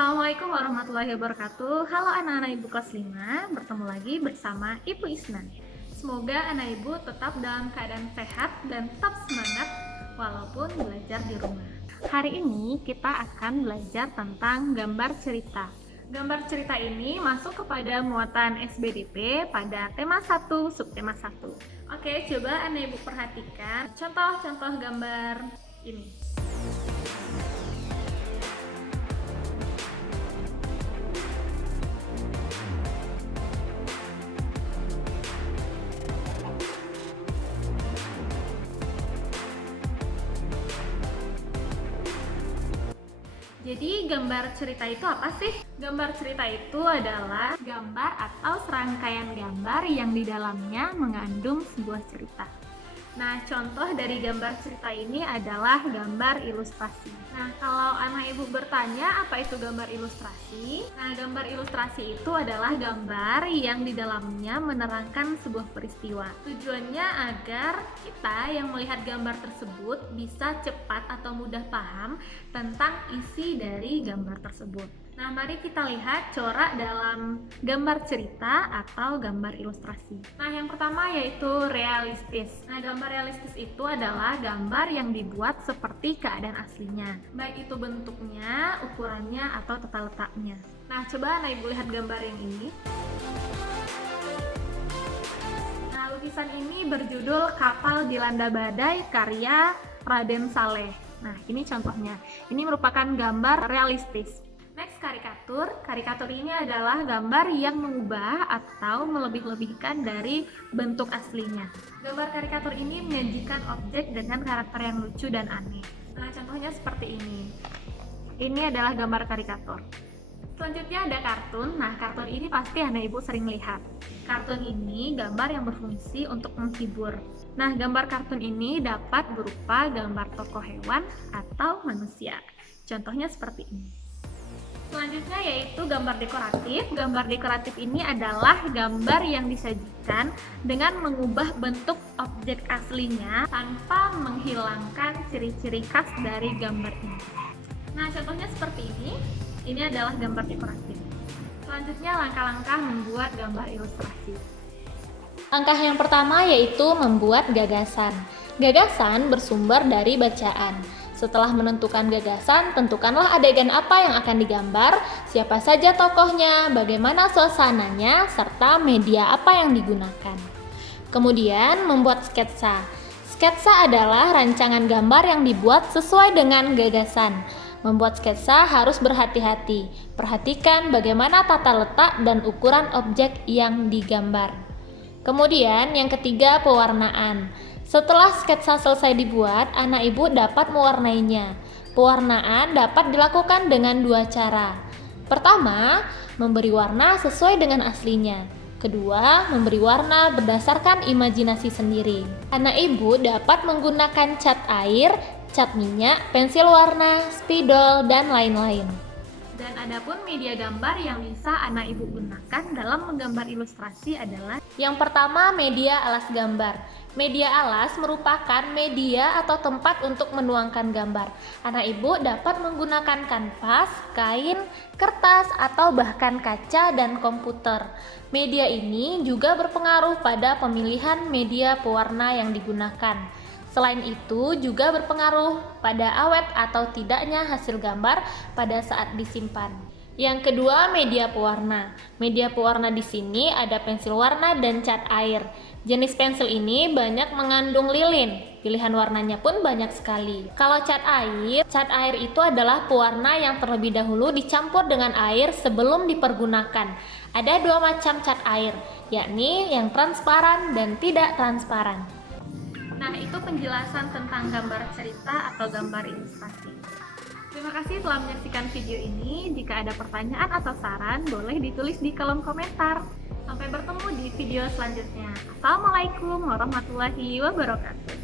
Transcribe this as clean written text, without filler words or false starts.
Assalamualaikum warahmatullahi wabarakatuh. Halo anak-anak Ibu kelas 5, bertemu lagi bersama Ibu Isnan. Semoga anak Ibu tetap dalam keadaan sehat dan tetap semangat walaupun belajar di rumah. Hari ini kita akan belajar tentang gambar cerita. Gambar cerita ini masuk kepada muatan SBDP pada tema 1, subtema 1. Oke, coba anak Ibu perhatikan contoh-contoh gambar ini. Jadi gambar cerita itu apa sih? Gambar cerita itu adalah gambar atau serangkaian gambar yang di dalamnya mengandung sebuah cerita. Nah, contoh dari gambar cerita ini adalah gambar ilustrasi. Nah, kalau anak ibu bertanya apa itu gambar ilustrasi? Nah, gambar ilustrasi itu adalah gambar yang di dalamnya menerangkan sebuah peristiwa. Tujuannya agar kita yang melihat gambar tersebut bisa cepat atau mudah paham tentang isi dari gambar tersebut. Nah, mari kita lihat corak dalam gambar cerita atau gambar ilustrasi. Nah, yang pertama yaitu realistis. Nah, gambar realistis itu adalah gambar yang dibuat seperti keadaan aslinya, baik itu bentuknya, ukurannya, atau tata letaknya. Nah, coba anak ibu lihat gambar yang ini. Nah, lukisan ini berjudul Kapal Dilanda Badai karya Raden Saleh. Nah, ini contohnya. Ini merupakan gambar realistis. Next, karikatur. Karikatur ini adalah gambar yang mengubah atau melebih-lebihkan dari bentuk aslinya. Gambar karikatur ini menyajikan objek dengan karakter yang lucu dan aneh. Nah, contohnya seperti ini. Ini adalah gambar karikatur. Selanjutnya ada kartun. Nah, kartun ini pasti anak ibu sering lihat. Kartun ini gambar yang berfungsi untuk menghibur. Nah, gambar kartun ini dapat berupa gambar tokoh hewan atau manusia. Contohnya seperti ini. Selanjutnya yaitu gambar dekoratif. Gambar dekoratif ini adalah gambar yang disajikan dengan mengubah bentuk objek aslinya tanpa menghilangkan ciri-ciri khas dari gambar ini. Nah, contohnya seperti ini. Ini adalah gambar dekoratif. Selanjutnya langkah-langkah membuat gambar ilustrasi. Langkah yang pertama yaitu membuat gagasan. Gagasan bersumber dari bacaan. Setelah menentukan gagasan, tentukanlah adegan apa yang akan digambar, siapa saja tokohnya, bagaimana suasananya, serta media apa yang digunakan. Kemudian membuat sketsa. Sketsa adalah rancangan gambar yang dibuat sesuai dengan gagasan. Membuat sketsa harus berhati-hati. Perhatikan bagaimana tata letak dan ukuran objek yang digambar. Kemudian yang ketiga, pewarnaan. Setelah sketsa selesai dibuat, anak ibu dapat mewarnainya. Pewarnaan dapat dilakukan dengan dua cara. Pertama, memberi warna sesuai dengan aslinya. Kedua, memberi warna berdasarkan imajinasi sendiri. Anak ibu dapat menggunakan cat air, cat minyak, pensil warna, spidol, dan lain-lain. Dan adapun media gambar yang bisa anak ibu gunakan dalam menggambar ilustrasi adalah yang pertama, media alas gambar. Media alas merupakan media atau tempat untuk menuangkan gambar. Anak ibu dapat menggunakan kanvas, kain, kertas, atau bahkan kaca dan komputer. Media ini juga berpengaruh pada pemilihan media pewarna yang digunakan. Selain itu juga berpengaruh pada awet atau tidaknya hasil gambar pada saat disimpan. Yang kedua, media pewarna. Media pewarna di sini ada pensil warna dan cat air. Jenis pensil ini banyak mengandung lilin. Pilihan warnanya pun banyak sekali. Kalau cat air itu adalah pewarna yang terlebih dahulu dicampur dengan air sebelum dipergunakan. Ada dua macam cat air, yakni yang transparan dan tidak transparan. Nah, itu penjelasan tentang gambar cerita atau gambar ilustrasi. Terima kasih telah menyaksikan video ini. Jika ada pertanyaan atau saran, boleh ditulis di kolom komentar. Sampai bertemu di video selanjutnya. Assalamualaikum warahmatullahi wabarakatuh.